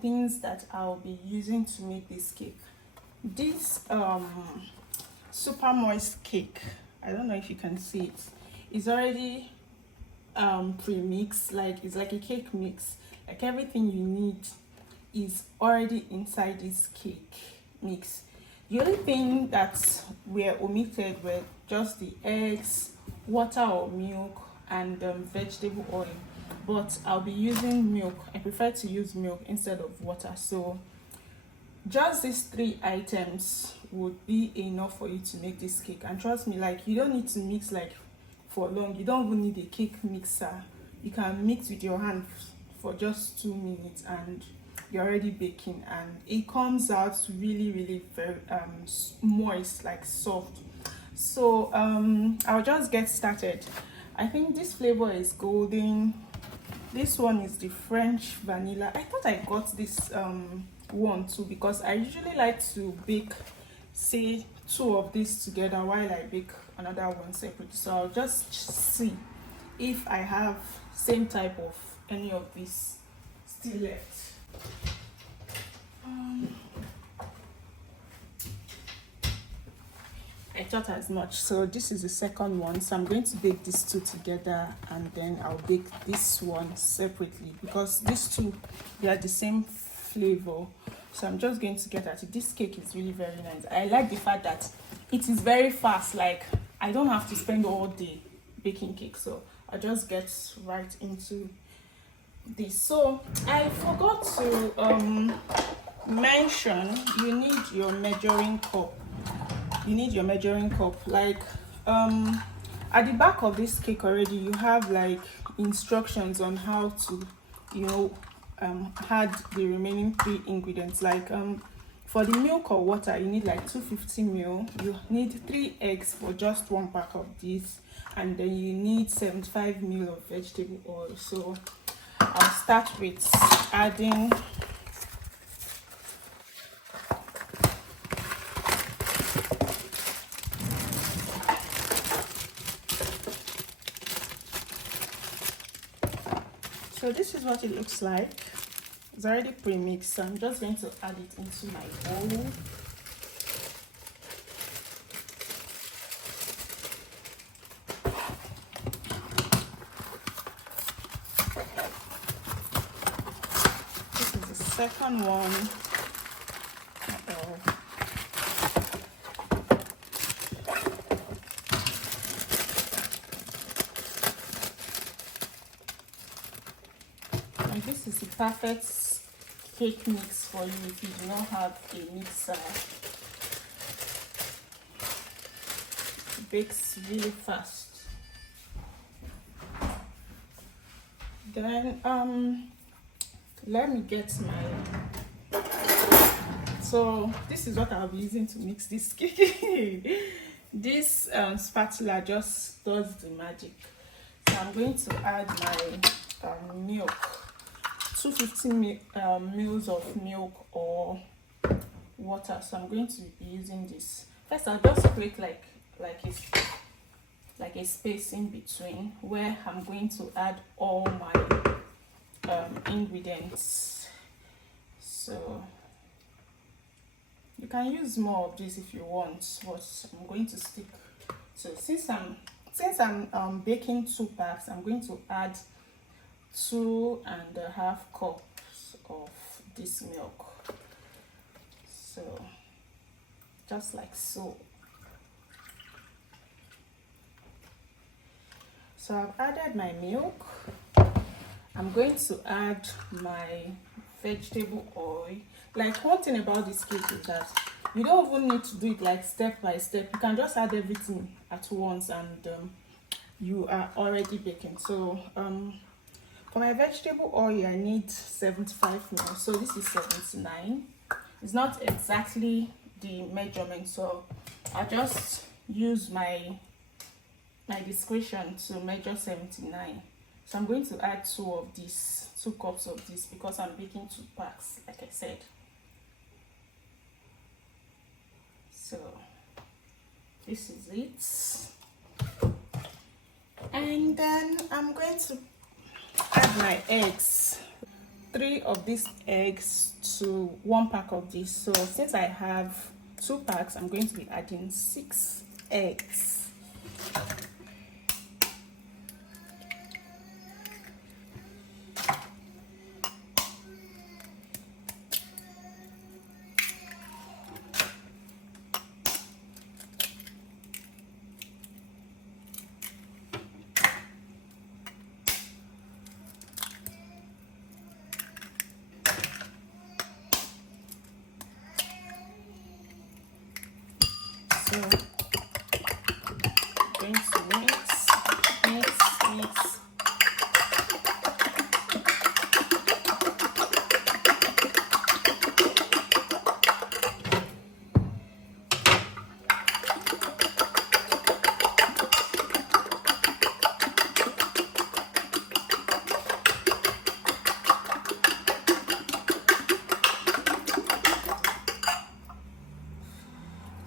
things that I'll be using to make this cake. This super moist cake, I don't know if you can see it, is already pre-mixed. Like, it's like a cake mix. Like, everything you need is already inside this cake mix. The only thing that were omitted were just the eggs, water or milk, and vegetable oil. But I'll be using milk. I prefer to use milk instead of water. So just these 3 items would be enough for you to make this cake. And trust me, like, you don't need to mix like for long. You don't even need a cake mixer. You can mix with your hand for just 2 minutes and you're already baking, and it comes out really very moist, like soft. So I'll just get started. I think this flavor is golden. This one is the French vanilla. I thought I got this one too, because I usually like to bake, say, 2 of these together while I bake another one separate. So I'll just see if I have same type of any of these still left. I thought as much. So this is the second one. So I'm going to bake these 2 together, and then I'll bake this one separately, because these 2, they are the same flavor. So I'm just going to get at it. This cake is really very nice. I like the fact that it is very fast. Like, I don't have to spend all day baking cake, so I just get right into this. So I forgot to mention, you need your measuring cup. You need your measuring cup. Like, at the back of this cake already, you have like instructions on how to, you know, add the remaining 3 ingredients. Like, for the milk or water, you need like 250 ml. You need 3 eggs for just 1 pack of this, and then you need 75 ml of vegetable oil. So I'll start with adding so this is what it looks like. It's already pre-mixed, so I'm just going to add it into my bowl. This is the second one. And this is the perfect cake mix for you if you do not have a mixer. It bakes really fast. Then let me get my, so this is what I'll be using to mix this cake. This spatula just does the magic. So I'm going to add my milk, 250 ml of milk or water. So I'm going to be using this. First, I'll just create like a space in between where I'm going to add all my ingredients. So you can use more of this if you want, but I'm going to stick. So since I'm baking 2 packs, I'm going to add 2.5 cups of this milk. So just like so. So I've added my milk. I'm going to add my vegetable oil. Like, one thing about this cake is that you don't even need to do it like step by step. You can just add everything at once and you are already baking. So for my vegetable oil, I need 75 ml. So this is 79. It's not exactly the measurement, so I'll just use my discretion to measure 79. So I'm going to add 2 cups of this, because I'm baking 2 packs, like I said. So this is it. And then I'm going to add my eggs. 3 of these eggs to 1 pack of this. So since I have 2 packs, I'm going to be adding 6 eggs. So going to mix.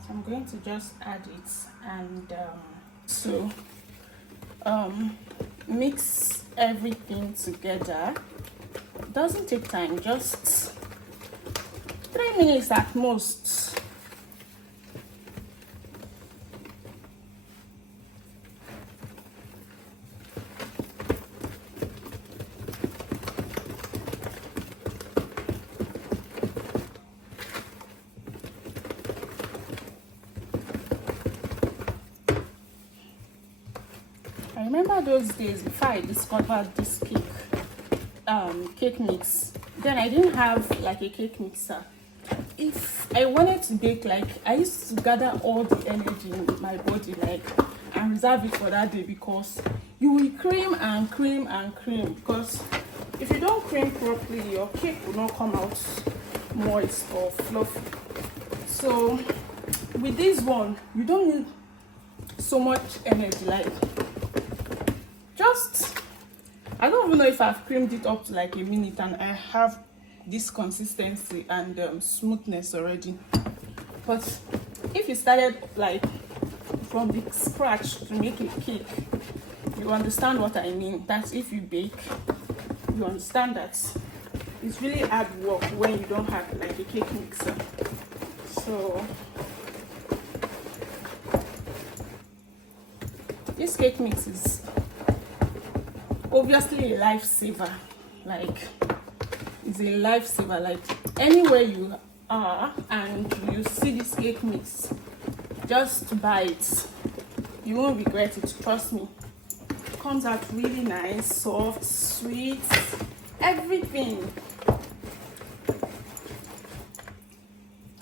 I'm going to just add it and mix everything together. It doesn't take time, just 3 minutes at most. I remember those days before I discovered this cake mix. Then I didn't have like a cake mixer. If I wanted to bake, like I used to gather all the energy in my body, like, and reserve it for that day, because you will cream and cream and cream. Because if you don't cream properly, your cake will not come out moist or fluffy. So with this one, you don't need so much energy, like just, I don't even know if I've creamed it up to like a minute and I have this consistency and smoothness already. But if you started like from the scratch to make a cake, you understand what I mean. That's if you bake, you understand that it's really hard work when you don't have like a cake mixer. So this cake mix is obviously a lifesaver. Like, it's a lifesaver. Like, anywhere you are and you see this cake mix, just buy it. You won't regret it, trust me. It comes out really nice, soft, sweet, everything.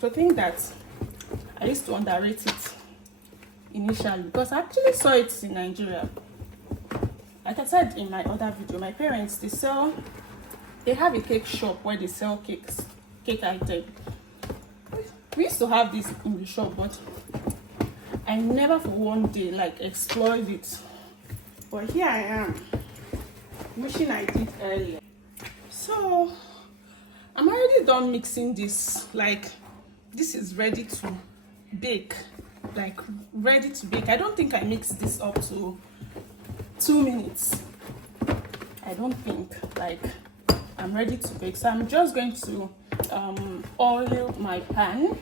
To think that I used to underrate it initially, because I actually saw it in Nigeria. Like I said in my other video, my parents, they have a cake shop where they sell cake items. We used to have this in the shop, but I never for one day like explored it. But here I am, wishing I did earlier. So I'm already done mixing this. Like, this is ready to bake. Like, ready to bake. I don't think I mixed this up to 2 minutes. I don't think. Like, I'm ready to bake. So I'm just going to oil my pan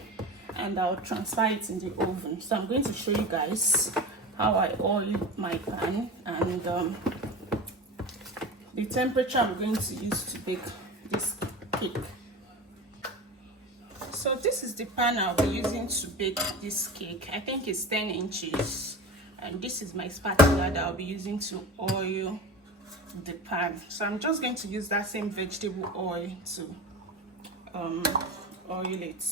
and I'll transfer it in the oven. So I'm going to show you guys how I oil my pan and the temperature I'm going to use to bake this cake. So this is the pan I'll be using to bake this cake. I think it's 10 inches. And this is my spatula that I'll be using to oil the pan. So I'm just going to use that same vegetable oil to oil it.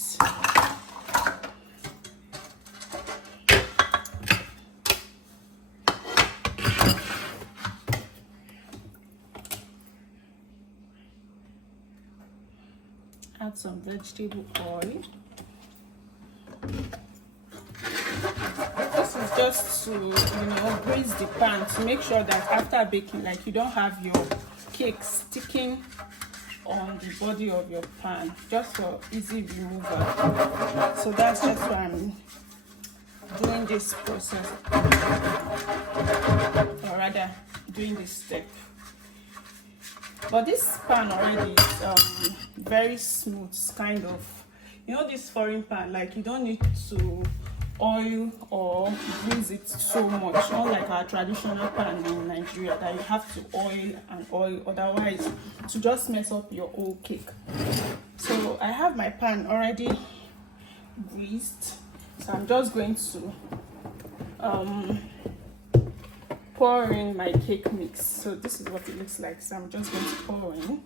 Add some vegetable oil. This is just to, grease the pan to make sure that after baking, like, you don't have your cake sticking on the body of your pan, just for easy removal. So that's just why I'm doing this process, or rather doing this step. But this pan already is very smooth, kind of. You know, this foreign pan, like you don't need to oil or grease it so much, unlike our traditional pan in Nigeria that you have to oil and oil, otherwise to just mess up your whole cake. So I have my pan already greased, so I'm just going to pour in my cake mix. So this is what it looks like. So I'm just going to pour in.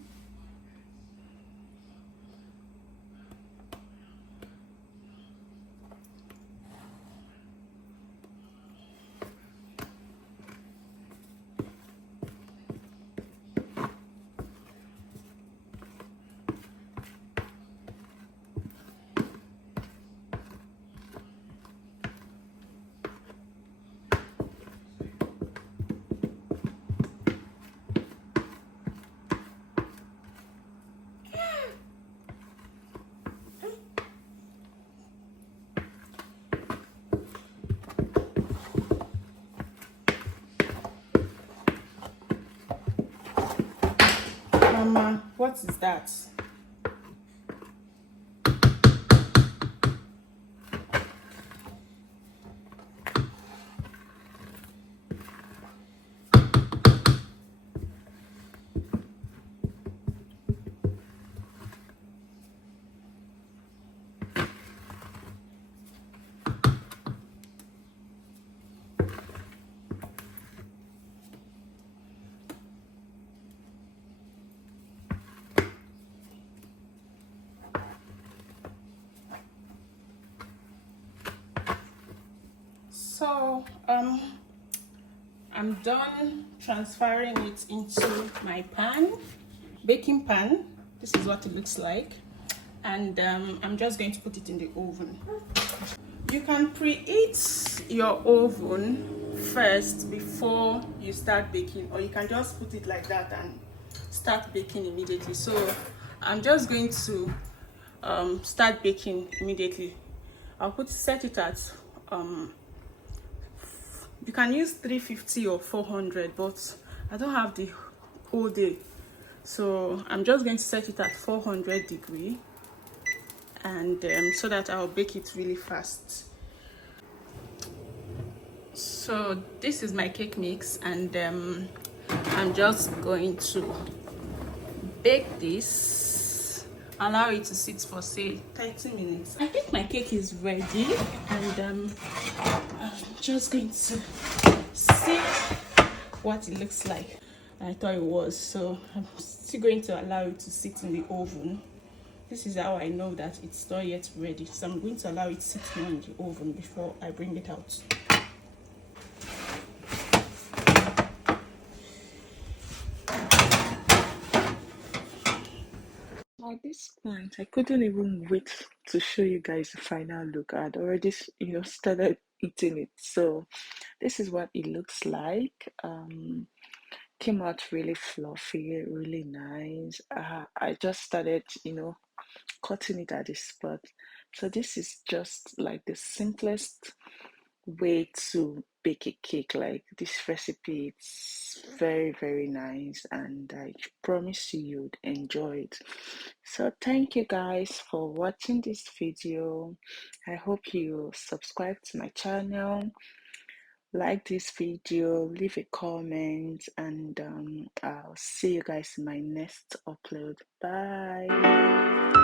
Mama, what is that? So I'm done transferring it into my pan, baking pan. This is what it looks like, and I'm just going to put it in the oven. You can preheat your oven first before you start baking, or you can just put it like that and start baking immediately. So I'm just going to start baking immediately. I'll set it at you can use 350 or 400, but I don't have the whole day, so I'm just going to set it at 400 degree, and so that I'll bake it really fast. So this is my cake mix, and I'm just going to bake this, allow it to sit for say 30 minutes. I think my cake is ready, and I'm just going to see what it looks like. I thought it was, so I'm still going to allow it to sit in the oven. This is how I know that it's not yet ready, so I'm going to allow it to sit more in the oven before I bring it out. At this point, I couldn't even wait to show you guys the final look. I'd already, started eating it. So this is what it looks like. Came out really fluffy, really nice. I just started, cutting it at the spot. So this is just like the simplest way to bake a cake. Like this recipe, it's very, very nice, and I promise you'd enjoy it. So thank you guys for watching this video. I hope you subscribe to my channel, like this video, leave a comment, and I'll see you guys in my next upload. Bye.